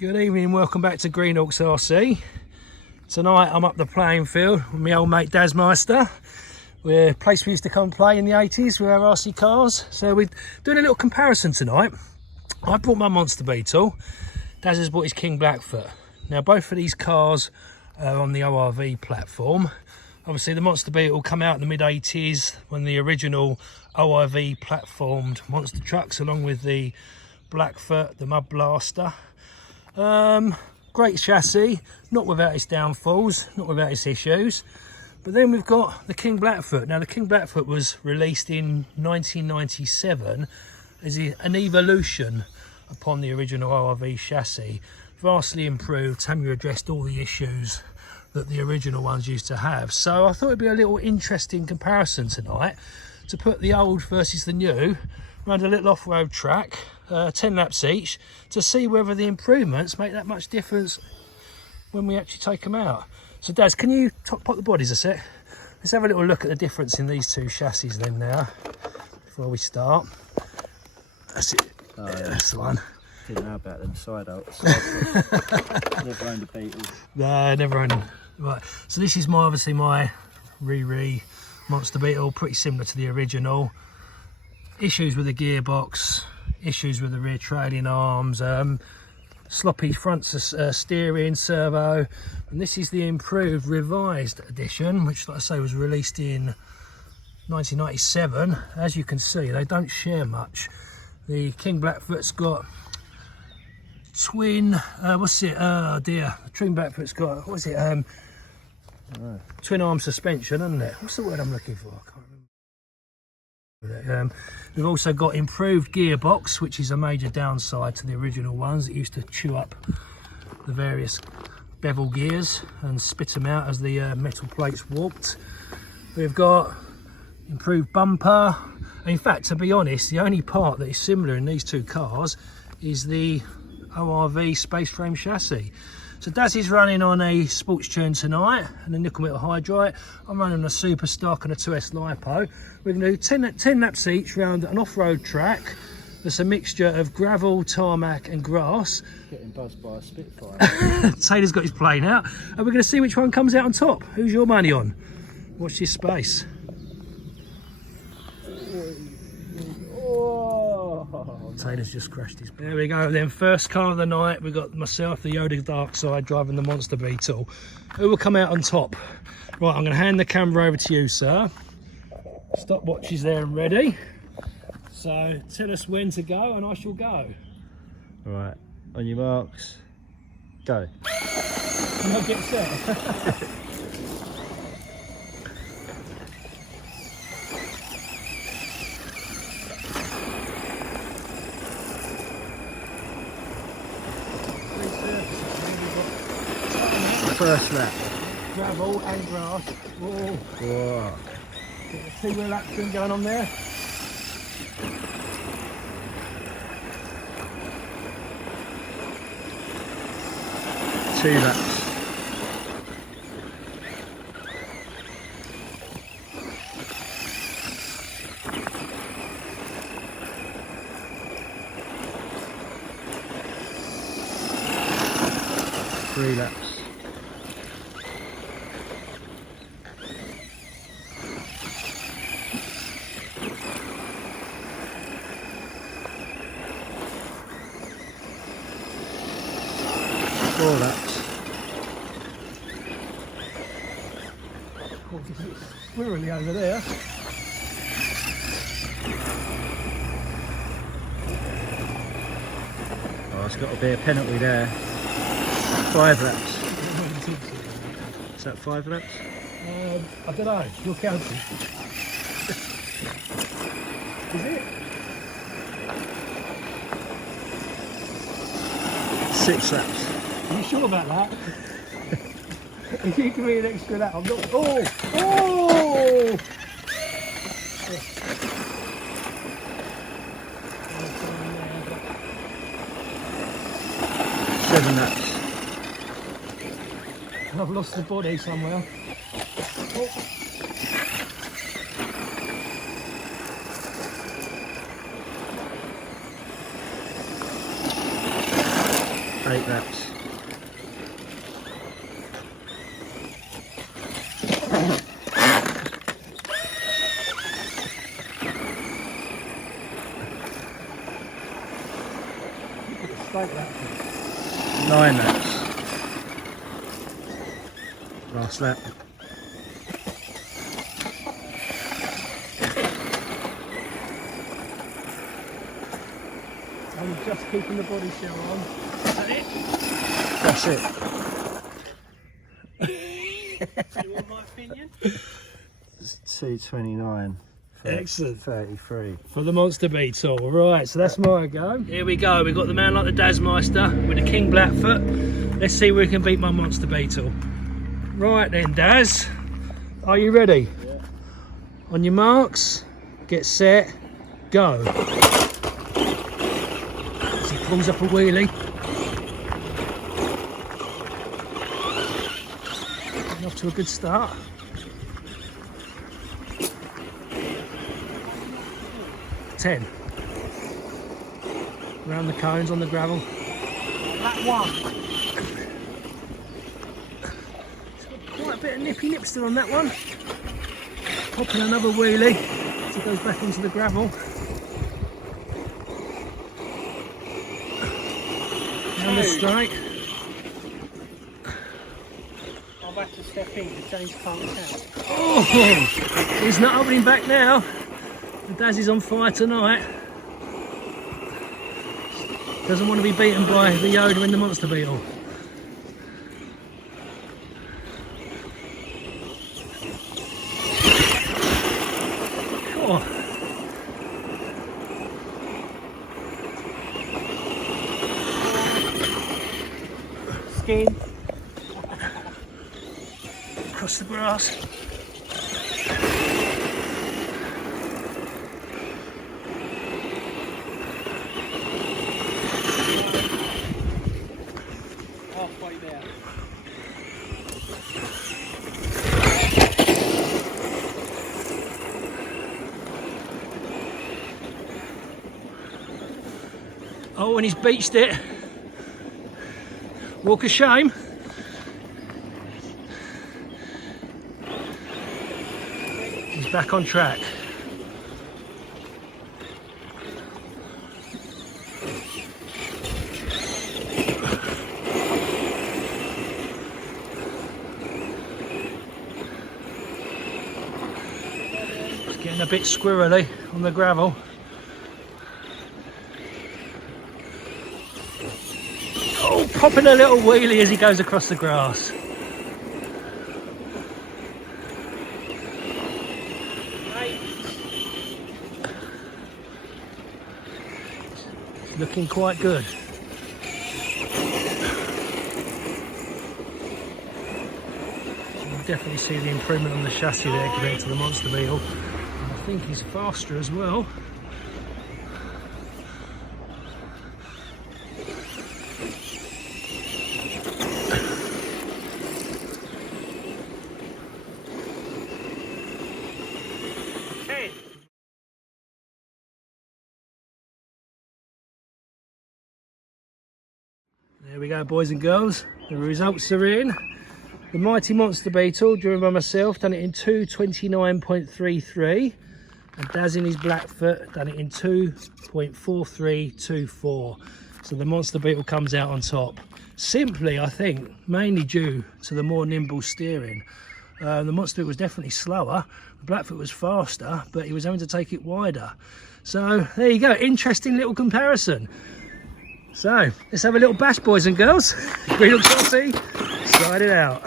Good evening and welcome back to Green Hawks RC. Tonight I'm up the playing field with my old mate Daz Meister. We're a place we used to come and play in the 80s with our RC cars. So we're doing a little comparison tonight. I brought my Monster Beetle. Daz has bought his King Blackfoot. Now both of these cars are on the ORV platform. Obviously the Monster Beetle come out in the mid 80s when the original ORV platformed monster trucks along with the Blackfoot, the Mud Blaster. Great chassis, not without its downfalls, not without its issues. But then we've got the King Blackfoot. Now the King Blackfoot was released in 1997 as an evolution upon the original ORV chassis. Vastly improved. Tamiya addressed all the issues that the original ones used to have. So I thought it'd be a little interesting comparison tonight to put the old versus the new around a little off-road track, 10 laps each, to see whether the improvements make that much difference when we actually take them out. So Daz, can you pop the bodies a sec? Let's have a little look at the difference in these two chassis then now, before we start. That's it. Oh, yeah, that's the one. Didn't know about them side outs. Never owned a Beetle. No, never owned them. Right, so this is obviously my Monster Beetle, pretty similar to the original. Issues with the gearbox, issues with the rear trailing arms, sloppy front steering, servo, and this is the improved revised edition, which, like I say, was released in 1997. As you can see, they don't share much. The King Blackfoot's got twin, the King Blackfoot's got, twin arm suspension, isn't it? What's the word I'm looking for? I can't remember. We've also got improved gearbox, which is a major downside to the original ones. It used to chew up the various bevel gears and spit them out as the metal plates warped. We've got improved bumper. In fact, to be honest, the only part that is similar in these two cars is the ORV space frame chassis. So Daz is running on a sports tune tonight and a nickel metal hydrite. I'm running a super stock and a 2S lipo. We're going to do 10 laps each round an off-road track. That's a mixture of gravel, tarmac and grass. Getting buzzed by a Spitfire. Taylor's got his plane out. And we're going to see which one comes out on top. Who's your money on? Watch this space. Taylor's just crashed his. There we go then, first car of the night. We've got myself, the Yoda Dark Side, driving the Monster Beetle. Who will come out on top? Right, I'm going to hand the camera over to you, sir. Stopwatch is there and ready. So tell us when to go and I shall go. Right, on your marks, go. Now get set. First lap. Gravel and grass. Whoa. Whoa. Get the two-wheel action going on there. Two laps. Three laps. Four laps. Squirrely over there. Oh, it's got to be a penalty there. 5 laps. Is that 5 laps? I don't know. You're counting. Is it? 6 laps. Are you sure about that? If you give me an extra lap, I'm not. Oh! Oh! 7 laps. I've lost the body somewhere. Oh. 8 laps. Straight lap. 9 laps. Last lap. I'm just keeping the body shell on. Is that it? That's it. Do you want my opinion? It's 2:29. Excellent. 33. For the monster beetle. Right, so that's my go. Here we go. We've got the man like the Daz Meister with the King Blackfoot. Let's see where we can beat my monster beetle. Right then, Daz. Are you ready? Yeah. On your marks, get set, go. As he pulls up a wheelie. Getting off to a good start. Ten. Around the cones on the gravel. That one. It's got quite a bit of nippy nipster on that one. Popping another wheelie as he goes back into the gravel. Down the straight. I've had to step in to change pumps out. Oh, he's not holding back now. Daz is on fire tonight. Doesn't want to be beaten by the Yoda and the monster beetle. Oh. Skin. Across the grass. Halfway there. Oh, and he's beached it. Walk of shame. He's back on track. It's getting a bit squirrely on the gravel. Oh, popping a little wheelie as he goes across the grass. It's looking quite good. You can definitely see the improvement on the chassis there compared to the monster beetle. And I think he's faster as well. There we go, boys and girls. The results are in. The mighty monster beetle, driven by myself, done it in 2:29.33, and Daz in his Blackfoot done it in 2:4324. So the monster beetle comes out on top. Simply, I think, mainly due to the more nimble steering. The monster beetle was definitely slower. The Blackfoot was faster, but he was having to take it wider. So there you go, interesting little comparison. So let's have a little bash, boys and girls. Green Look Saucy, slide it out.